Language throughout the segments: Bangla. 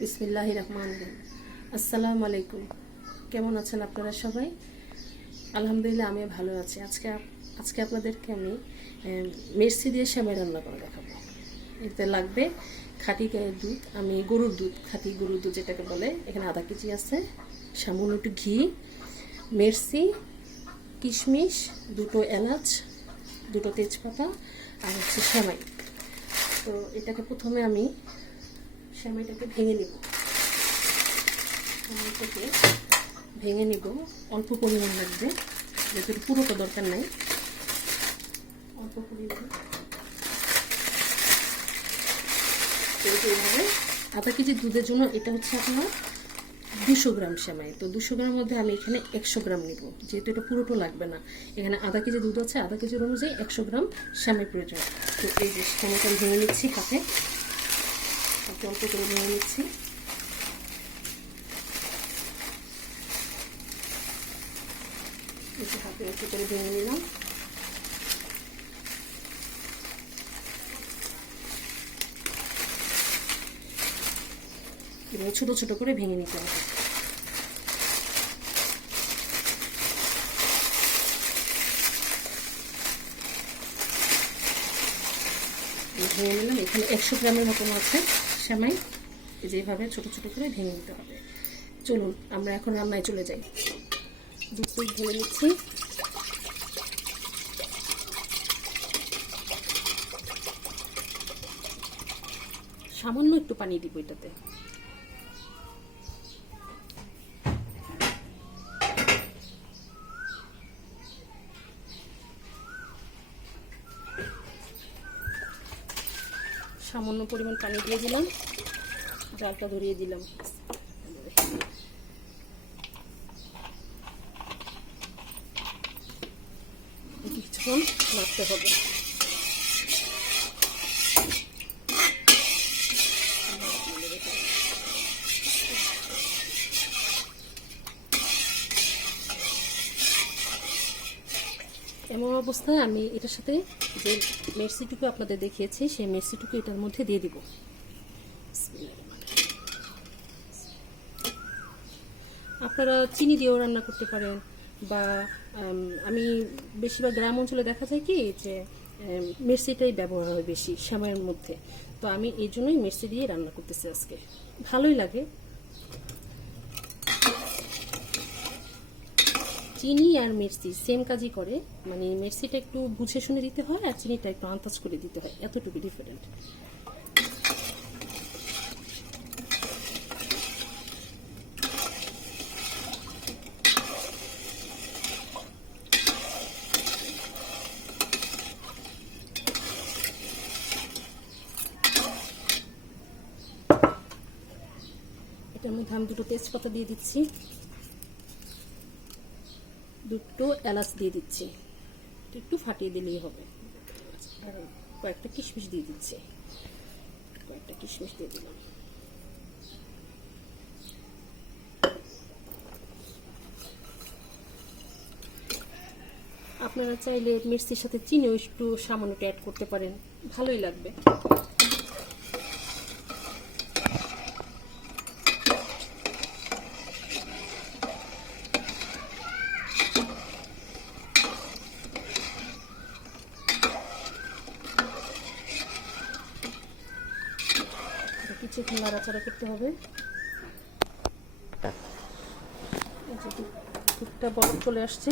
বিসমিল্লাহির রহমানির রহিম। আসসালামু আলাইকুম। কেমন আছেন আপনারা সবাই? আলহামদুলিল্লাহ আমিও ভালো আছি। আজকে আপনাদেরকে আমি মির্চি দিয়ে সেমাই রান্না করে দেখাবো। এতে লাগবে খাঁটি গাইয়ের দুধ, আমি গরুর দুধ, খাঁটি গরুর দুধ যেটাকে বলে। এখানে আধা কেজি আছে, সামান্য একটু ঘি, মির্চি, কিশমিশ, দুটো এলাচ, দুটো তেজপাতা আর হচ্ছে সেমাই। তো এটাকে প্রথমে আমি সেমাইটাকে ভেঙে নিব। অল্প পরিমাণ লাগবে, যেহেতু পুরোটা দরকার নাই, অল্প পরিমাণ। এইভাবে আধা কেজি দুধের জন্য এটা হচ্ছে আপনার 200 গ্রাম সেমাই। তো 200 গ্রামের মধ্যে আমি এখানে 100 গ্রাম নিব, যেহেতু এটা পুরোটা লাগবে না। এখানে আধা কেজি দুধ আছে, আধা কেজির অনুযায়ী 100 গ্রাম সেমাই প্রয়োজন। তো এই যে সেমাইটা ভেঙে নিচ্ছি হাতে, অল্প করে ভেঙে নিচ্ছি। হাতে একটু করে ভেঙে নিলাম। এবার ছোট ছোট করে ভেঙে নিতে হবে। ভেঙে নিলাম। এখানে 100 গ্রামের মতন আছে সেমাই। যেভাবে ছোট ছোট করে ভেঙে নিতে হবে। চলুন আমরা এখন রান্নায় চলে যাই। দুধ ঢেলে নিচ্ছি। সামান্য একটু পানি দিব এটাতে। সামান্য পরিমাণ পানি দিয়ে দিলাম, জালটা ধরিয়ে দিলাম। কিছুক্ষণ নাড়তে হবে। এমন অবস্থায় আমি এটার সাথে যে মির্চিটুকু আপনাদের দেখিয়েছি, সেই মির্চিটুকু এটার মধ্যে দিয়ে দিব। আপনারা চিনি দিয়েও রান্না করতে পারেন, বা আমি বেশিরভাগ গ্রাম অঞ্চলে দেখা যায় কি যে মির্চিটাই ব্যবহার হয় বেশি সেমাইয়ের মধ্যে। তো আমি এই জন্যই মির্চি দিয়ে রান্না করতেছি আজকে, ভালোই লাগে। চিনি আর মির্চি সেম কাজই করে, মানে মির্চিটা একটু বুঝে শুনে দিতে হয় আর চিনিটা একটু আন্দাজ করে দিতে হয়, এতটুকু ডিফারেন্ট। এটার মধ্যে আমি দুটো তেজপাতা দিয়ে দিচ্ছি, দুটো এলাচ দিয়ে দিচ্ছি, একটু ফাটিয়ে দিলেই হবে। আর কয়েকটা কিশমিশ দিয়ে দিচ্ছি, কয়েকটা কিশমিশ দিয়ে দিলাম। আপনারা চাইলে মির্চির সাথে চিনিও একটু সামান্য অ্যাড করতে পারেন, ভালোই লাগবে। কিছুক্ষণ নাড়াচাড়া করতে হবে। দুধটা বলক চলে আসছে,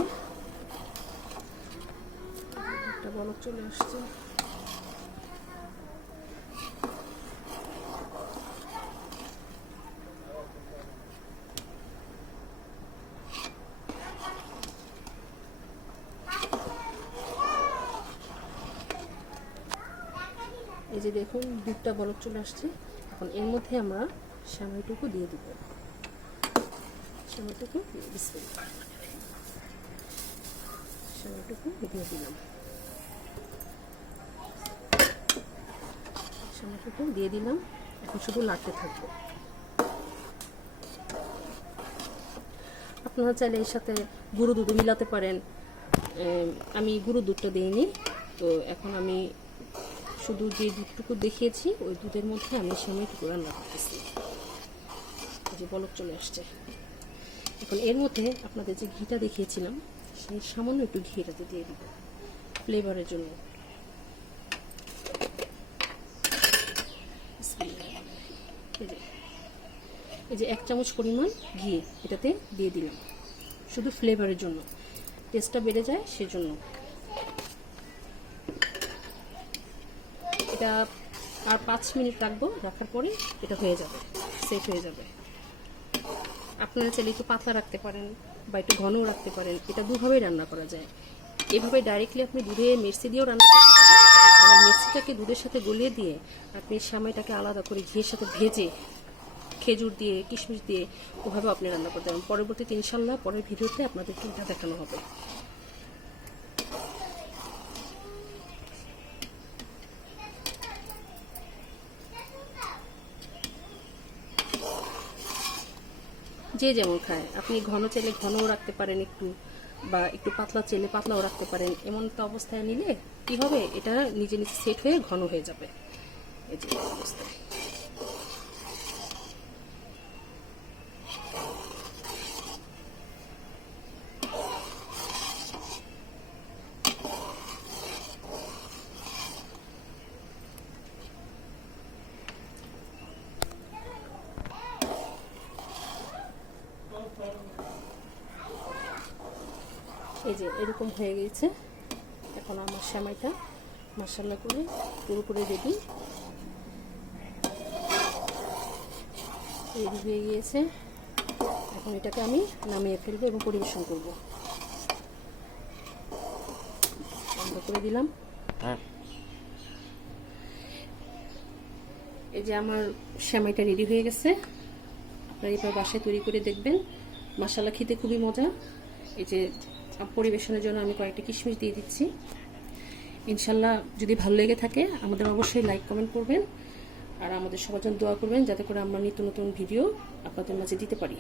এই যে দেখুন দুধটা বলক চলে আসছে। এখন এর মধ্যে আমরা সেমাইটুকু দিয়ে দিব। সেমাইটুকু দিয়ে দিলাম। সেমাইটুকু দিয়ে দিলাম। এখন শুধু নাড়তে থাকবো। আপনারা চাইলে এর সাথে গুঁড়ো দুধ মিলাতে পারেন, আমি গুঁড়ো দুধটা দিইনি। তো এখন আমি শুধু যে দুধটুকু দেখিয়েছি ওই দুধের মধ্যে আমি সেমাইটুকু রান্না করতেছি। যে বলক চলে আসছে। এখন এর মধ্যে আপনাদের যে ঘিটা দেখিয়েছিলাম সেই সামান্য একটু ঘি এটাতে দিয়ে দিব ফ্লেভারের জন্য। এই যে 1 চামচ পরিমাণ ঘি এটাতে দিয়ে দিলাম শুধু ফ্লেভারের জন্য, টেস্টটা বেড়ে যায় সেজন্য। এটা আর 5 মিনিট রাখবো, রাখার পরে এটা হয়ে যাবে, সেট হয়ে যাবে। আপনারা চাইলে একটু পাতলা রাখতে পারেন বা একটু ঘনও রাখতে পারেন, এটা দুভাবেই রান্না করা যায়। এভাবে ডাইরেক্টলি আপনি দুধে মিষ্টি দিয়েও রান্না করতে পারেন, আবার মিষ্টিটাকে দুধের সাথে গলিয়ে দিয়ে আপনি সেমাইটাকে আলাদা করে ঘিয়ের সাথে ভেজে খেজুর দিয়ে কিশমিশ দিয়ে ওভাবে আপনি রান্না করতে পারেন। পরবর্তীতে ইনশাল্লাহ পরের ভিডিওতে আপনাদেরকে এটা দেখানো হবে। যে যেমন খায়, আপনি ঘন চাইলে ঘনও রাখতে পারেন একটু, বা একটু পাতলা চাইলে পাতলাও রাখতে পারেন। এমন তো অবস্থায় নিলে কি হবে, এটা নিজে নিজে সেট হয়ে ঘন হয়ে যাবে। এই যে অবস্থায় এই যে এরকম হয়ে গেছে। এখন আমার সেমাইটা মাশাআল্লাহ করে পুরোপুরি রেডি হয়ে গিয়েছে। এখন এটাকে আমি নামিয়ে ফেলবো এবং পরিবেশন করব। বন্ধ করে দিলাম। এই যে আমার সেমাইটা রেডি হয়ে গেছে। আপনারা এবার বাসায় তৈরি করে দেখবেন, মাশাআল্লাহ খেতে খুবই মজা। এই যে পরিবেশনের জন্য আমি কয়েকটা কিশমিশ দিয়ে দিচ্ছি। ইনশাল্লাহ যদি ভালো লেগে থাকে আমাদের অবশ্যই লাইক কমেন্ট করবেন, আর আমাদের সবার জন্য দোয়া করবেন যাতে করে আমরা নিত্য নতুন ভিডিও আপনাদের মাঝে দিতে পারি।